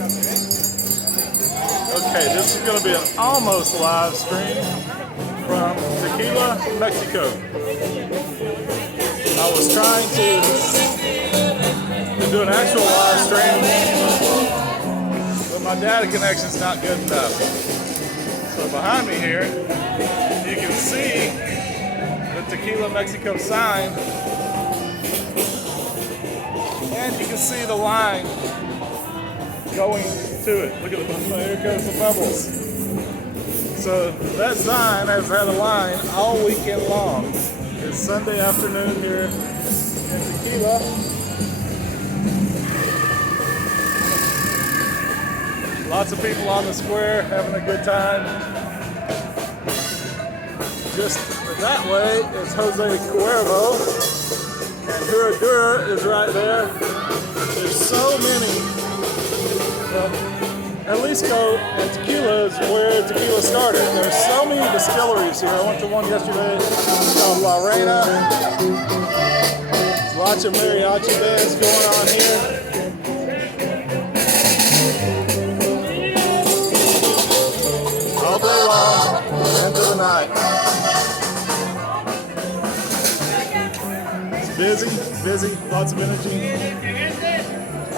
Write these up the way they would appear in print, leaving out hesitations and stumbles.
Okay, this is going to be an almost live stream from Tequila, Mexico. I was trying to do an actual live stream, but my data connection's not good enough. So behind me here, you can see the Tequila Mexico sign, and you can see the line going to it. Look at the bubbles. Here goes the bubbles. So that sign has had a line all weekend long. It's Sunday afternoon here in Tequila. Lots of people on the square having a good time. Just that way is Jose Quervo, and herradura is right there. There's so many. Jalisco and Tequila is where Tequila started. There's so many distilleries here. I went to one yesterday called La Reina. There's lots of mariachi bands going on here. All day long, into the night. It's busy, lots of energy.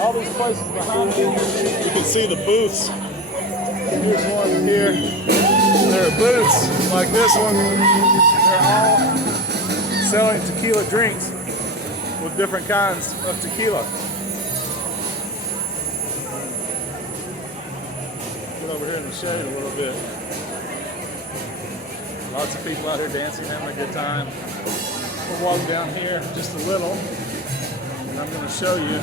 All these places behind me, you can see the booths. Here's one here. There are booths like this one. They're all selling tequila drinks with different kinds of tequila. Get over here in the shade a little bit. Lots of people out here dancing, having a good time. We'll walk down here just a little, and I'm going to show you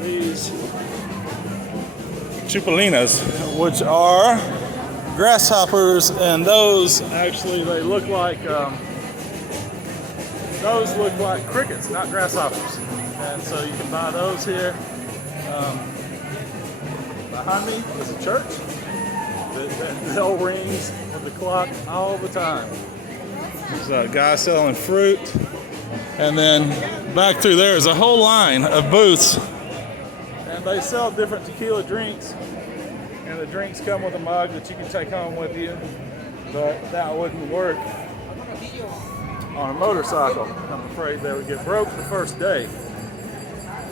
these chupalinas, which are grasshoppers, and those actually they look like crickets, not grasshoppers. And so you can buy those here. Behind me is a church. The bell rings with the clock all the time. There's a guy selling fruit, and then back through there is a whole line of booths. And they sell different tequila drinks, and the drinks come with a mug that you can take home with you, but that wouldn't work on a motorcycle. I'm afraid they would get broke the first day.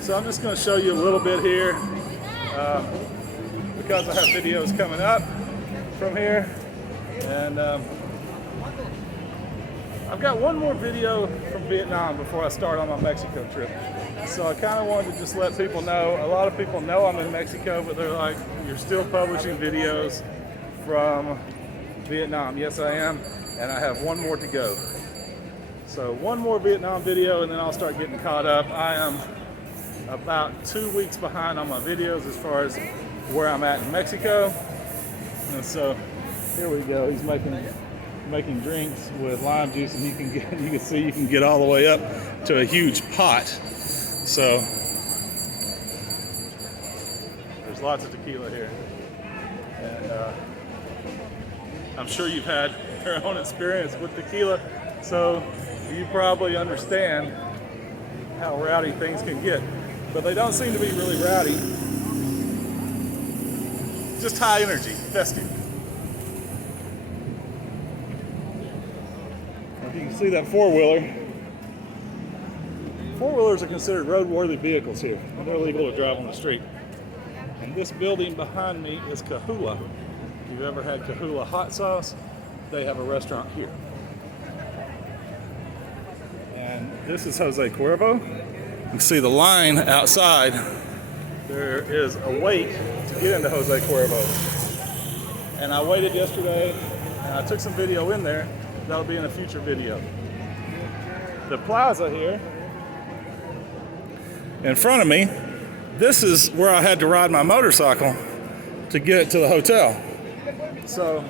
So I'm just going to show you a little bit here, because I have videos coming up from here, and I've got one more video from Vietnam before I start on my Mexico trip. So I kind of wanted to just let people know. A lot of people know I'm in Mexico, but they're like, you're still publishing videos from Vietnam. Yes, I am, and I have one more to go. So one more Vietnam video, and then I'll start getting caught up. I am about 2 weeks behind on my videos as far as where I'm at in Mexico. And so here we go. He's making drinks with lime juice, and you can get all the way up to a huge pot. So there's lots of tequila here, and I'm sure you've had your own experience with tequila, so you probably understand how rowdy things can get, but they don't seem to be really rowdy, just high energy, festive. You can see that four-wheeler. Four-wheelers are considered roadworthy vehicles here, and they're legal to drive on the street. And this building behind me is Cholula. If you've ever had Cholula hot sauce, they have a restaurant here. And this is Jose Quervo. You can see the line outside. There is a wait to get into Jose Quervo. And I waited yesterday, and I took some video in there. That'll be in a future video. The plaza here in front of me, this is where I had to ride my motorcycle to get to the hotel. So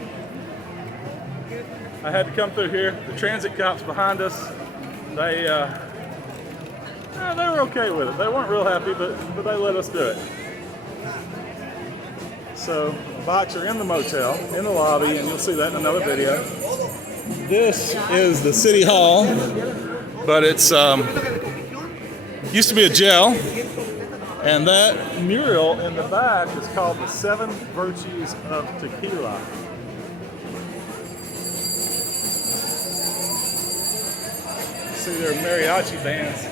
I had to come through here. The transit cops behind us, they were okay with it. They weren't real happy, but they let us do it. So the bikes are in the motel, in the lobby, and you'll see that in another video. This is the city hall, but it's used to be a jail, And that mural in the back is called The Seven Virtues of Tequila. See, there are mariachi bands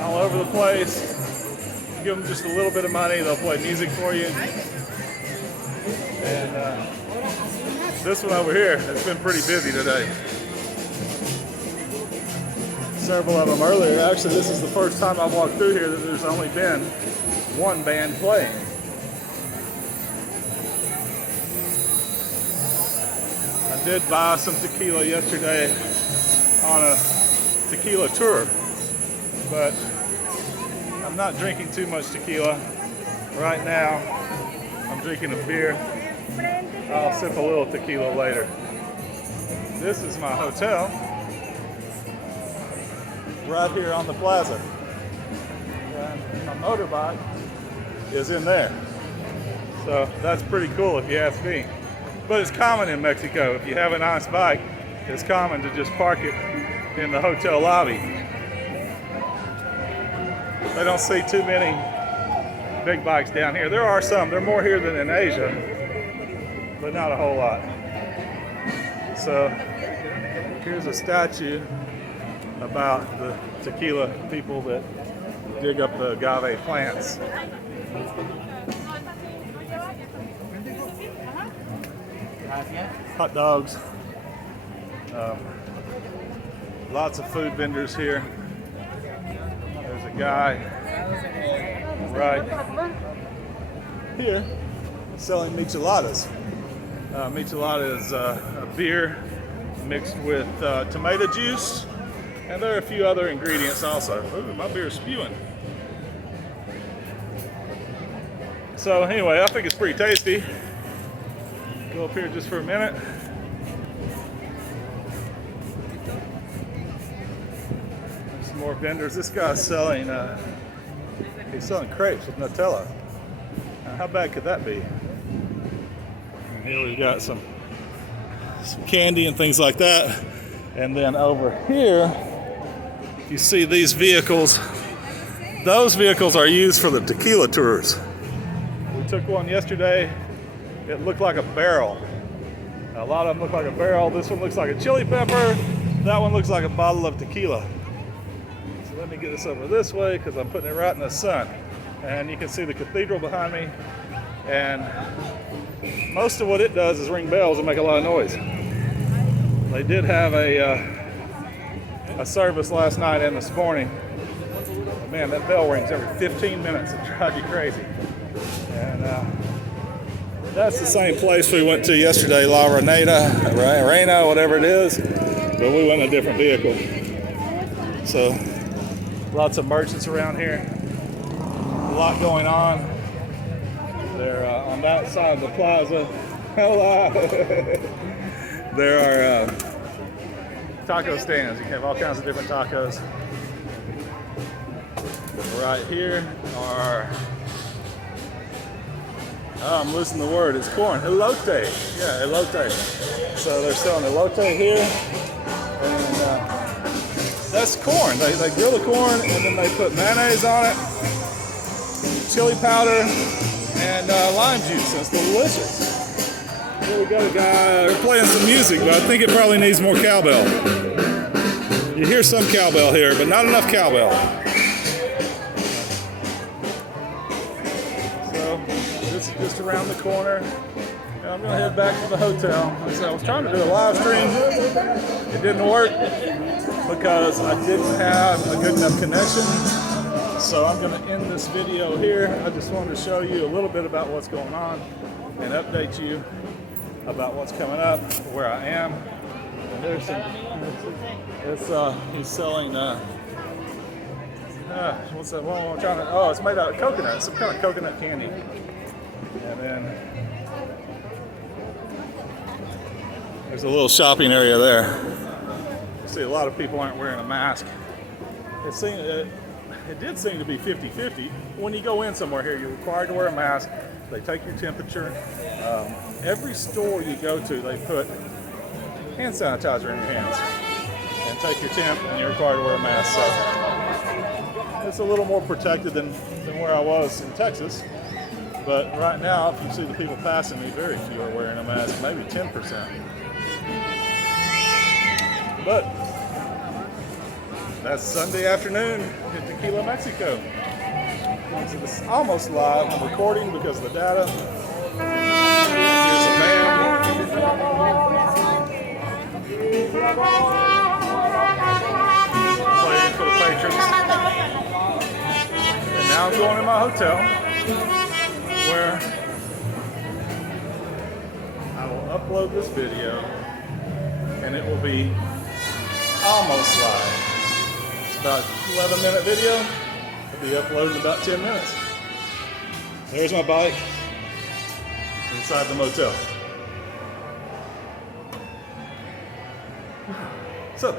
all over the place. You give them just a little bit of money, they'll play music for you. And this one over here has been pretty busy today. Several of them earlier. Actually, this is the first time I've walked through here that there's only been one band playing. I did buy some tequila yesterday on a tequila tour, but I'm not drinking too much tequila right now. I'm drinking a beer. I'll sip a little tequila later. This is my hotel right here on the plaza. And my motorbike is in there. So that's pretty cool if you ask me. But it's common in Mexico. If you have a nice bike, it's common to just park it in the hotel lobby. They don't see too many big bikes down here. There are some. There are more here than in Asia, but not a whole lot. So here's a statue about the tequila people that dig up the agave plants. Hot dogs. Lots of food vendors here. There's a guy right here selling micheladas. Michelada is a beer mixed with tomato juice, and there are a few other ingredients also. Ooh, my beer is spewing. So anyway, I think it's pretty tasty. Go up here just for a minute. There's some more vendors. This guy's selling, he's selling crepes with Nutella. Now, how bad could that be? And here we've got some candy and things like that. And then over here, you see these vehicles. Those vehicles are used for the tequila tours. We took one yesterday. It looked like a barrel. A lot of them look like a barrel. This one looks like a chili pepper. That one looks like a bottle of tequila. So let me get this over this way because I'm putting it right in the sun. And you can see the cathedral behind me. And most of what it does is ring bells and make a lot of noise. They did have a service last night and this morning. Man, that bell rings every 15 minutes. It drives you crazy. And that's the same place we went to yesterday, La Reina, whatever it is, but we went in a different vehicle. So, lots of merchants around here. A lot going on. They're on that side of the plaza. Hello. There are taco stands. You can have all kinds of different tacos. Right here are, oh, I'm losing the word. It's corn. Elote. Yeah, elote. So they're selling elote here. And that's corn. They grill the corn and then they put mayonnaise on it, chili powder, and lime juice. It's delicious. Here we got a guy. They're playing some music, but I think it probably needs more cowbell. You hear some cowbell here, but not enough cowbell. This is just around the corner. And I'm going to head back to the hotel. So I was trying to do a live stream. It didn't work because I didn't have a good enough connection. So I'm going to end this video here. I just wanted to show you a little bit about what's going on and update you about what's coming up, where I am. And there's some, he's selling, what's that one I'm trying to, oh, it's made out of coconut, some kind of coconut candy. And then there's a little shopping area there. You see a lot of people aren't wearing a mask. It did seem to be 50-50. When you go in somewhere here, you're required to wear a mask. They take your temperature. Every store you go to, they put hand sanitizer in your hands and take your temp, and you're required to wear a mask. So this it's a little more protected than where I was in Texas. But right now, if you see the people passing me, very few are wearing a mask, maybe 10%. But that's Sunday afternoon in Tequila, Mexico. It's almost live. I'm recording because of the data. Here's a band playing for the patrons. And now I'm going to my hotel where I will upload this video and it will be almost live. It's about an 11-minute video. It'll be uploaded in about 10 minutes. There's my bike inside the motel. So,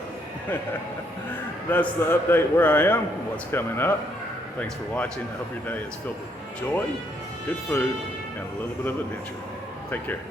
that's the update where I am, what's coming up. Thanks for watching. I hope your day is filled with joy, good food, and a little bit of adventure. Take care.